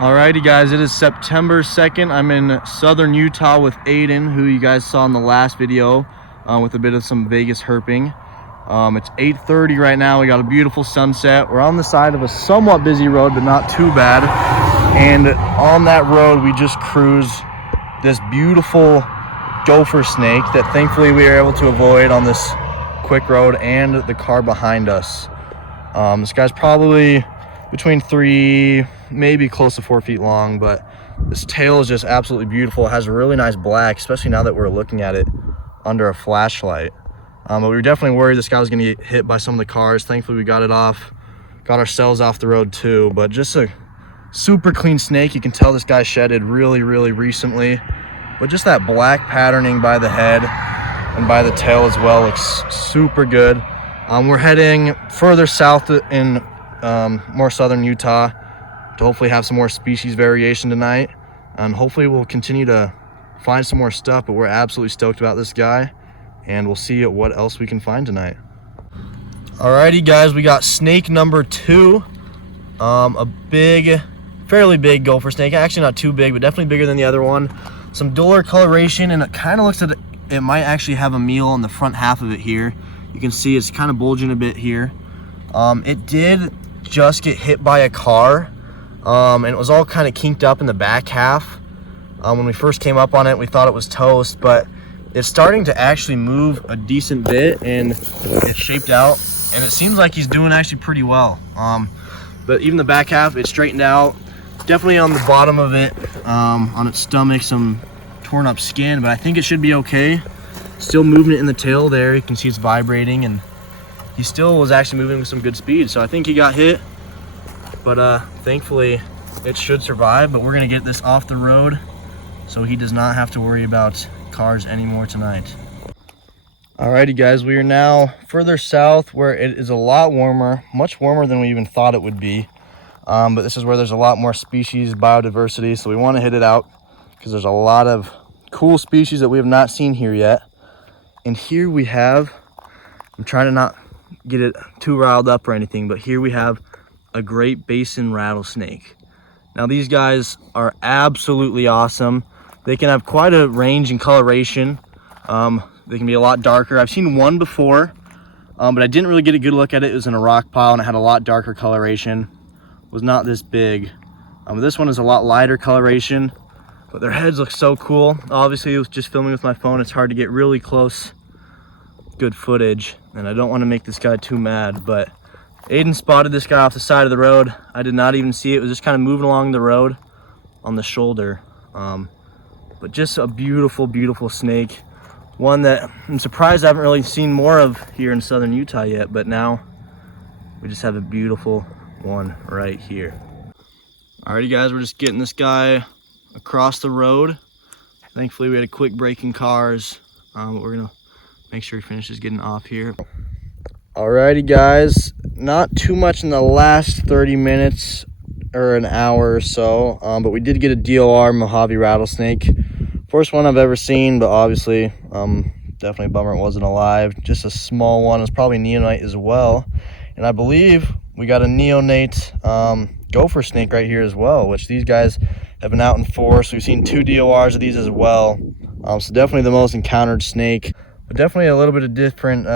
Alrighty guys, it is September 2nd. I'm in southern Utah with Aiden, who you guys saw in the last video with a bit of some Vegas herping. It's 8:30 right now. We got a beautiful sunset. We're on the side of a somewhat busy road, but not too bad. And on that road, we just cruised this beautiful Gopher Snake that thankfully we were able to avoid on this quick road and the car behind us. This guy's probably between 3, maybe close to 4 feet long, but this tail is just absolutely beautiful. It has a really nice black, especially now that we're looking at it under a flashlight. But we were definitely worried this guy was gonna get hit by some of the cars. Thankfully we got it off, got ourselves off the road too. But just a super clean snake. You can tell this guy shedded really recently, but just that black patterning by the head and by the tail as well looks super good. We're heading further south in more southern Utah to hopefully have some more species variation tonight, and hopefully we'll continue to find some more stuff. But we're absolutely stoked about this guy, and we'll see what else we can find tonight. Alrighty guys, we got snake number 2, a big, fairly big gopher snake. Actually not too big, but definitely bigger than the other one. Some duller coloration, and it kind of looks like it might actually have a meal on the front half of it here. You can see it's kind of bulging a bit here. It did just get hit by a car, and it was all kind of kinked up in the back half. When we first came up on it, we thought it was toast, but it's starting to actually move a decent bit, and it's shaped out, and it seems like he's doing actually pretty well. But even the back half, it's straightened out. Definitely on the bottom of it, on its stomach, some torn up skin, but I think it should be okay. Still moving it in the tail there. You can see it's vibrating, and he still was actually moving with some good speed. So I think he got hit, but thankfully it should survive. But we're gonna get this off the road so he does not have to worry about cars anymore tonight. Alrighty guys, we are now further south where it is a lot warmer, much warmer than we even thought it would be. But this is where there's a lot more species biodiversity, so we want to hit it out because there's a lot of cool species that we have not seen here yet. And here we have, I'm trying to not get it too riled up or anything, but here we have a Great Basin rattlesnake. Now these guys are absolutely awesome. They can have quite a range in coloration. They can be a lot darker. I've seen one before, but I didn't really get a good look at it. It was in a rock pile and it had a lot darker coloration. It was not this big. This one is a lot lighter coloration, but their heads look so cool. Obviously, it was just filming with my phone. It's hard to get really close, good footage, and I don't want to make this guy too mad, but Aiden spotted this guy off the side of the road. I did not even see it. It was just kind of moving along the road on the shoulder. But just a beautiful snake. One that I'm surprised I haven't really seen more of here in southern Utah yet, but now we just have a beautiful one right here. Alrighty guys, we're just getting this guy across the road. Thankfully we had a quick break in cars, but we're gonna make sure he finishes getting off here. Alrighty guys, not too much in the last 30 minutes or an hour or so, but we did get a DOR Mojave rattlesnake. First one I've ever seen, but obviously definitely a bummer it wasn't alive. Just a small one. It's probably neonate as well, and I believe we got a neonate Gopher Snake right here as well, which these guys have been out in force. We've seen 2 DORs of these as well. So definitely the most encountered snake, but definitely a little bit of different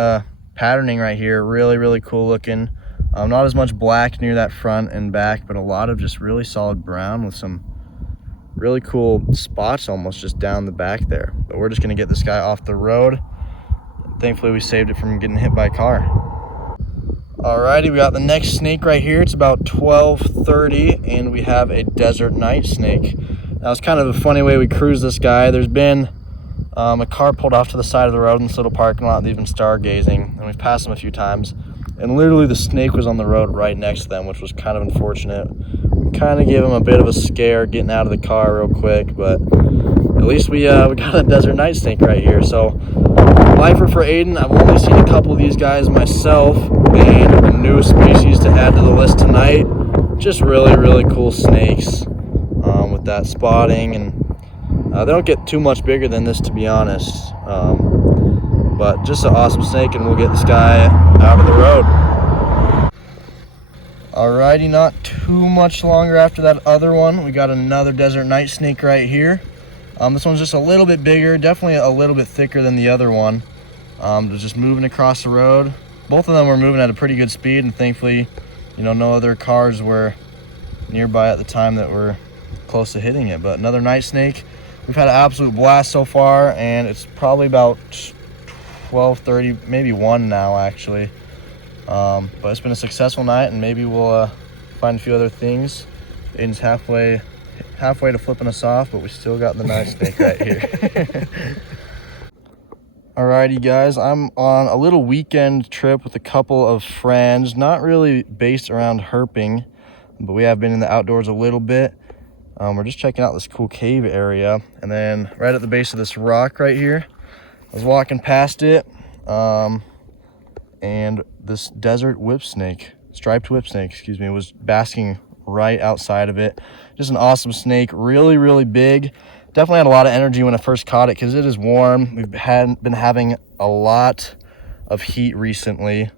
patterning right here. Really cool looking. Not as much black near that front and back, but a lot of just really solid brown with some really cool spots almost just down the back there. But we're just gonna get this guy off the road. Thankfully we saved it from getting hit by a car. Alrighty, we got the next snake right here. It's about 12:30, and we have a desert night snake. Now it's kind of a funny way we cruise this guy. There's been a car pulled off to the side of the road in this little parking lot. They've been stargazing, and we've passed them a few times. And literally the snake was on the road right next to them, which was kind of unfortunate. We kind of gave him a bit of a scare getting out of the car real quick, but at least we got a desert night snake right here. So lifer for Aiden. I've only seen a couple of these guys myself, and a new species to add to the list tonight. Just really cool snakes with that spotting, and they don't get too much bigger than this, to be honest. But just an awesome snake, and we'll get this guy out of the road. Alrighty, not too much longer after that other one, we got another desert night snake right here. This one's just a little bit bigger, definitely a little bit thicker than the other one. Just moving across the road. Both of them were moving at a pretty good speed, and thankfully, you know, no other cars were nearby at the time that were close to hitting it. But another night snake. We've had an absolute blast so far, and it's probably about 12:30, maybe 1 now actually. But it's been a successful night, and maybe we'll find a few other things. Aiden's halfway to flipping us off, but we still got the night snake right here. Alrighty guys, I'm on a little weekend trip with a couple of friends, not really based around herping, but we have been in the outdoors a little bit. We're just checking out this cool cave area, and then right at the base of this rock right here, I was walking past it, and this desert whipsnake, striped whipsnake, excuse me, was basking right outside of it. Just an awesome snake, really, really big. Definitely had a lot of energy when I first caught it because it is warm. We've been having a lot of heat recently,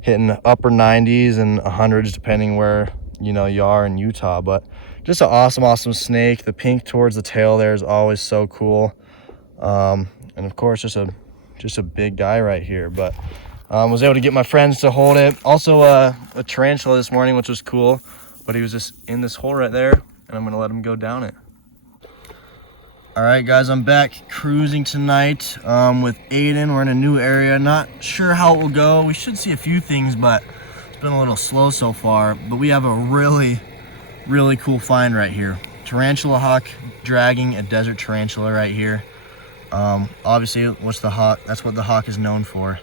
hitting upper 90s and 100s depending where you are in Utah. But just an awesome snake. The pink towards the tail there is always so cool, and of course just a big guy right here. But was able to get my friends to hold it. Also a tarantula this morning, which was cool, but he was just in this hole right there, and I'm gonna let him go down it. All right guys, I'm back cruising tonight with Aiden. We're in a new area, not sure how it will go. We should see a few things, but it's been a little slow so far. But we have a really cool find right here. Tarantula hawk dragging a desert tarantula right here. Obviously that's what the hawk is known for.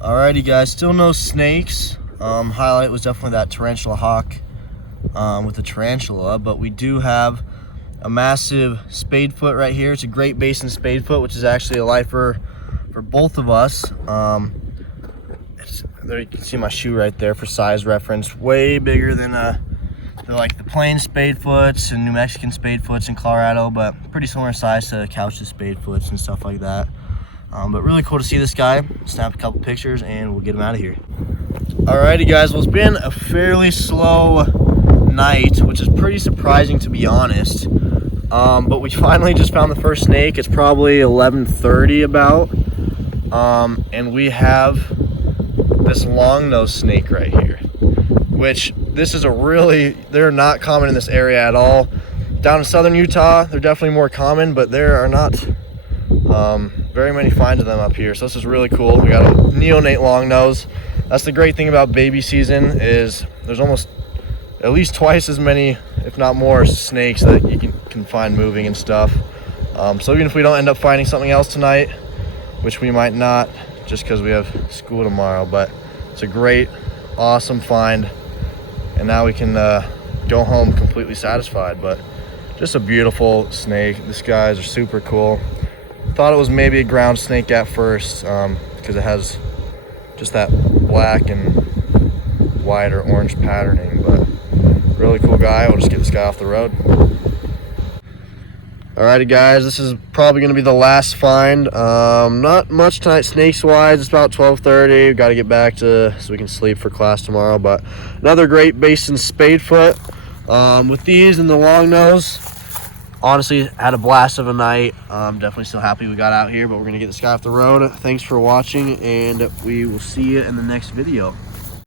Alrighty guys, still no snakes. Highlight was definitely that tarantula hawk with the tarantula, but we do have a massive spade foot right here. It's a Great Basin spade foot, which is actually a lifer for both of us. There you can see my shoe right there for size reference. Way bigger than like the plain spade foots and New Mexican spade foots in Colorado, but pretty similar size to Couch's spade foots and stuff like that. But really cool to see this guy. Snap a couple pictures and we'll get him out of here. Alrighty guys, well, it's been a fairly slow night, which is pretty surprising to be honest. But we finally just found the first snake. It's probably 11:30 about, and we have this longnose snake right here, which they're not common in this area at all. Down in southern Utah, they're definitely more common, but there are not very many finds of them up here. So this is really cool. We got a neonate longnose. That's the great thing about baby season, is there's almost at least twice as many, if not more, snakes that you can find moving and stuff. So even if we don't end up finding something else tonight, which we might not just because we have school tomorrow, but it's a great, awesome find, and now we can go home completely satisfied. But just a beautiful snake. These guys are super cool. Thought it was maybe a ground snake at first because it has just that black and white or orange patterning, but really cool guy. We'll just get this guy off the road. Alrighty guys, this is probably going to be the last find. Not much tonight snakes wise. It's about 12:30. Got to get back so we can sleep for class tomorrow. But another Great Basin spade foot. With these and the longnose, honestly had a blast of a night. Definitely still happy we got out here, but we're going to get this guy off the road. Thanks for watching, and we will see you in the next video.